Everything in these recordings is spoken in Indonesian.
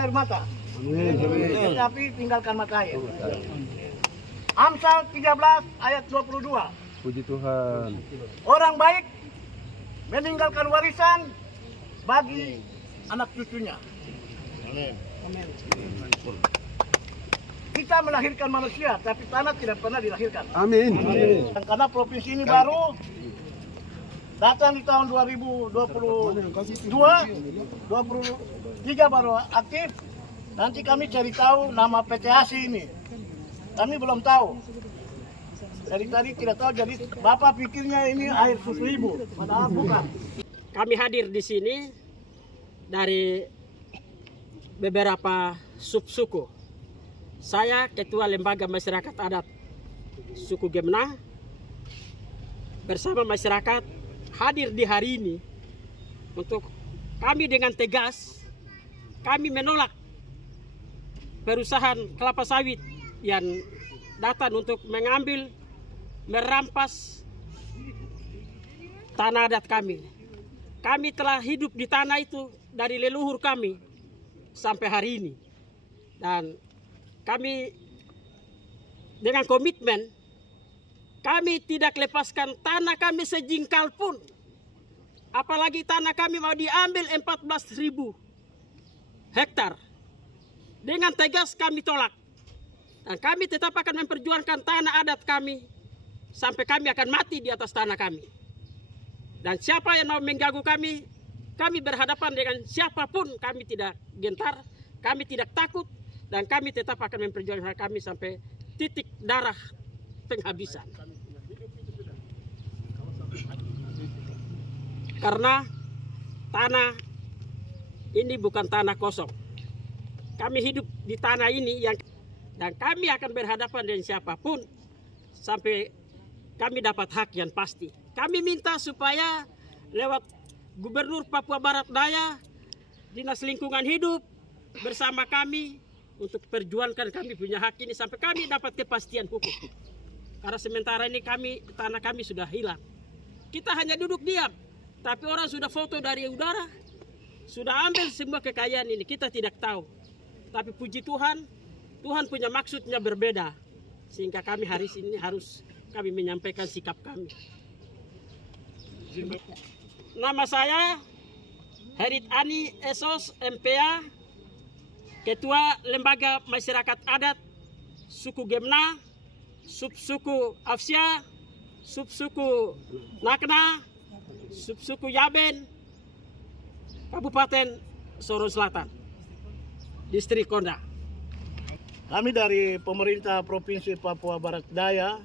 air mata. Amin. Tetapi tinggalkan mata air. Amsal 13 ayat 22. Puji Tuhan. Orang baik meninggalkan warisan bagi anak cucunya. Amin. Kita melahirkan manusia, tapi tanah tidak pernah dilahirkan. Amin. Dan karena provinsi ini baru datang di tahun 2022, 23 baru aktif. Nanti kami cari tahu nama PT ASI ini. Kami belum tahu. Dari tadi tidak tahu, jadi Bapak pikirnya ini air susu ibu, padahal bukan. Kami hadir di sini dari beberapa subsuku. Saya Ketua Lembaga Masyarakat Adat Suku Gemna bersama masyarakat hadir di hari ini untuk kami dengan tegas kami menolak perusahaan kelapa sawit yang datang untuk mengambil, merampas tanah adat kami. Kami telah hidup di tanah itu dari leluhur kami sampai hari ini. Dan kami dengan komitmen, kami tidak lepaskan tanah kami sejengkal pun. Apalagi tanah kami mau diambil 14.000 hektar. Dengan tegas kami tolak. Dan kami tetap akan memperjuangkan tanah adat kami sampai kami akan mati di atas tanah kami. Dan siapa yang mau mengganggu kami berhadapan dengan siapapun, kami tidak gentar, kami tidak takut, dan kami tetap akan memperjuangkan kami sampai titik darah penghabisan. Karena tanah ini bukan tanah kosong. Kami hidup di tanah ini dan kami akan berhadapan dengan siapapun sampai kami dapat hak yang pasti. Kami minta supaya lewat Gubernur Papua Barat Daya, Dinas Lingkungan Hidup bersama kami untuk perjuangkan kami punya hak ini sampai kami dapat kepastian hukum. Karena sementara ini tanah kami sudah hilang. Kita hanya duduk diam, tapi orang sudah foto dari udara, sudah ambil semua kekayaan ini, kita tidak tahu. Tapi puji Tuhan, Tuhan punya maksudnya berbeda. Sehingga kami hari ini harus kami menyampaikan sikap kami. Nama saya Herit Ani Esos MPA, Ketua Lembaga Masyarakat Adat Suku Gemna, Subsuku Afsia, Subsuku Nakna, Subsuku Yaben, Kabupaten Sorong Selatan, Distrik Konda. Kami dari pemerintah Provinsi Papua Barat Daya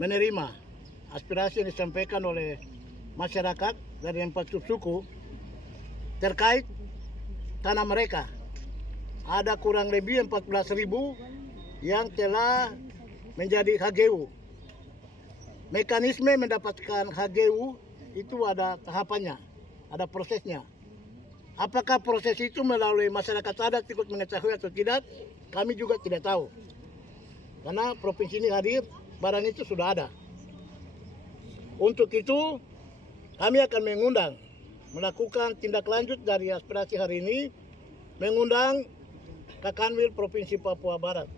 menerima aspirasi yang disampaikan oleh masyarakat dari 4 subsuku terkait tanah mereka. Ada kurang lebih 14.000 yang telah menjadi HGU. Mekanisme mendapatkan HGU itu ada tahapannya, ada prosesnya. Apakah proses itu melalui masyarakat adat ikut mengetahui atau tidak, kami juga tidak tahu. Karena provinsi ini hadir, barang itu sudah ada. Untuk itu, kami akan melakukan tindak lanjut dari aspirasi hari ini, mengundang Kakanwil Provinsi Papua Barat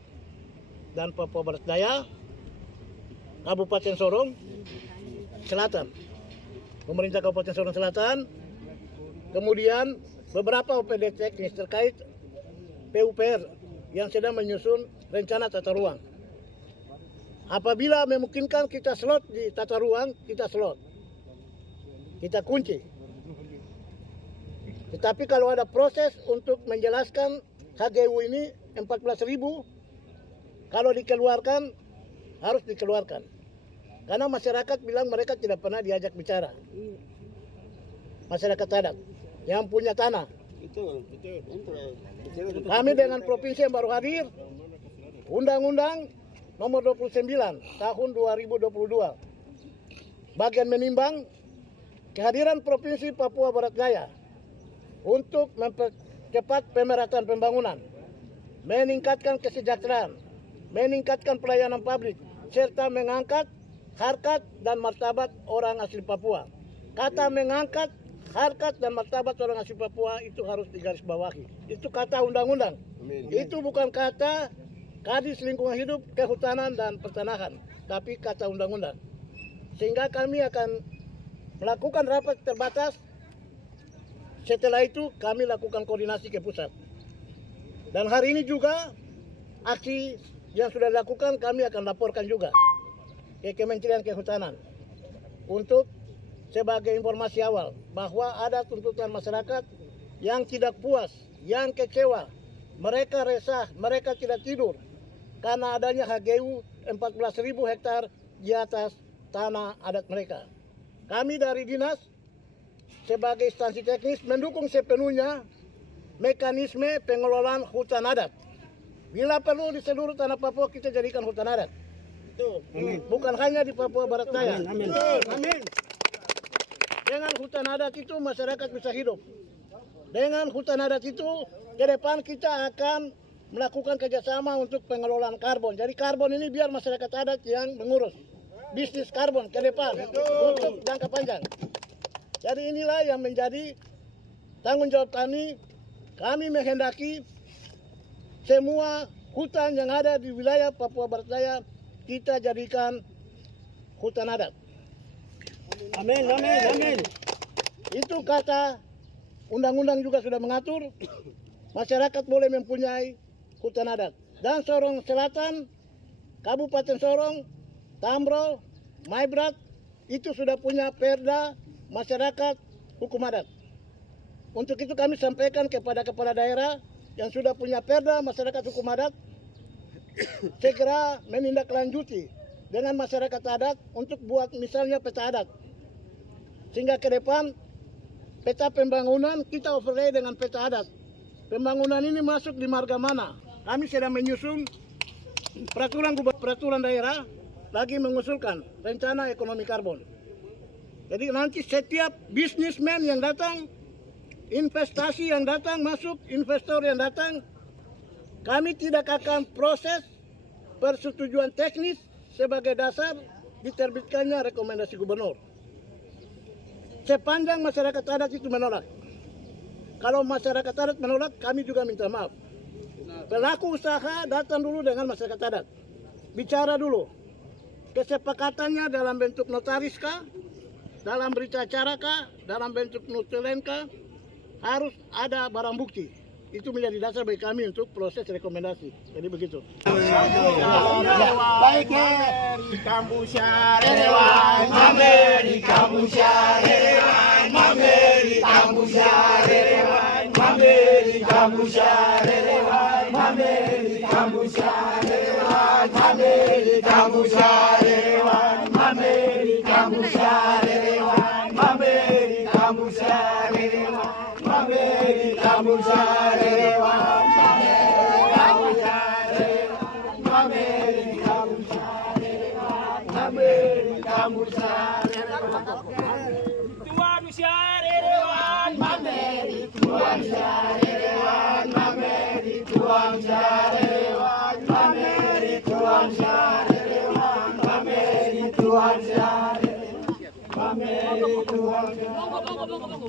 dan Papua Barat Daya, Kabupaten Sorong Selatan, pemerintah Kabupaten Sorong Selatan, kemudian beberapa OPD teknis terkait PUPR yang sedang menyusun rencana tata ruang. Apabila memungkinkan kita slot di tata ruang, kita slot. Kita kunci. Tetapi kalau ada proses untuk menjelaskan HGU ini 14.000, kalau dikeluarkan, harus dikeluarkan. Karena masyarakat bilang mereka tidak pernah diajak bicara. Masyarakat adat yang punya tanah. Kami dengan provinsi yang baru hadir, Undang-Undang Nomor 29 Tahun 2022, bagian menimbang kehadiran Provinsi Papua Barat Daya untuk mempercepat pemerataan pembangunan, meningkatkan kesejahteraan, meningkatkan pelayanan publik, serta mengangkat harkat dan martabat orang asli Papua. Kata mengangkat harkat dan martabat orang asli Papua itu harus digarisbawahi. Itu kata undang-undang. Itu bukan kata Kadis Lingkungan Hidup, Kehutanan dan Pertanahan, tapi kata undang-undang. Sehingga kami akan melakukan rapat terbatas. Setelah itu kami lakukan koordinasi ke pusat. Dan hari ini juga aksi yang sudah dilakukan kami akan laporkan juga ke Kementerian Kehutanan untuk sebagai informasi awal bahwa ada tuntutan masyarakat yang tidak puas, yang kecewa, mereka resah, mereka tidak tidur karena adanya HGU 14.000 hektar di atas tanah adat mereka. Kami dari dinas sebagai instansi teknis mendukung sepenuhnya mekanisme pengelolaan hutan adat. Bila perlu di seluruh tanah Papua kita jadikan hutan adat. Bukan hanya di Papua Barat Daya. Amin. Dengan hutan adat itu masyarakat bisa hidup. Dengan hutan adat itu ke depan kita akan melakukan kerjasama untuk pengelolaan karbon. Jadi karbon ini biar masyarakat adat yang mengurus bisnis karbon ke depan untuk jangka panjang. Jadi inilah yang menjadi tanggung jawab kami. Kami menghendaki semua hutan yang ada di wilayah Papua Barat Daya kita jadikan hutan adat. Amin, amin, amin. Itu kata undang-undang juga sudah mengatur masyarakat boleh mempunyai hutan adat. Dan Sorong Selatan, Kabupaten Sorong, Tamro, Maibrat itu sudah punya perda masyarakat hukum adat. Untuk itu kami sampaikan kepada kepala daerah yang sudah punya perda masyarakat hukum adat segera menindaklanjuti dengan masyarakat adat untuk buat misalnya peta adat. Sehingga ke depan peta pembangunan kita overlay dengan peta adat. Pembangunan ini masuk di marga mana? Kami sedang menyusun peraturan daerah lagi mengusulkan rencana ekonomi karbon. Jadi nanti setiap bisnismen yang datang, investasi yang datang, masuk investor yang datang, kami tidak akan proses persetujuan teknis sebagai dasar diterbitkannya rekomendasi gubernur. Sepanjang masyarakat adat itu menolak. Kalau masyarakat adat menolak, kami juga minta maaf. Pelaku usaha datang dulu dengan masyarakat adat. Bicara dulu. Kesepakatannya dalam bentuk notaris kah? Dalam berita acara kah? Dalam bentuk notelen kah? Harus ada barang bukti. Itu menjadi dasar bagi kami untuk proses rekomendasi. Jadi begitu. Baik, kamu syarelewan, mameri kamu syarelewan, mameri kamu syarelewan, mameri kamu syarelewan, mameri kamu syarelewan, mameri kamu syarelewan, mameri kamu syarelewan, mameri kamu syarelewan, mameri kamu syarelewan, Tuan syarelewan, mameri tuan syarelewan, mameri tuan syarelewan, mameri tuan syarelewan, mameri tuan syarelewan, mameri tuan syarelewan.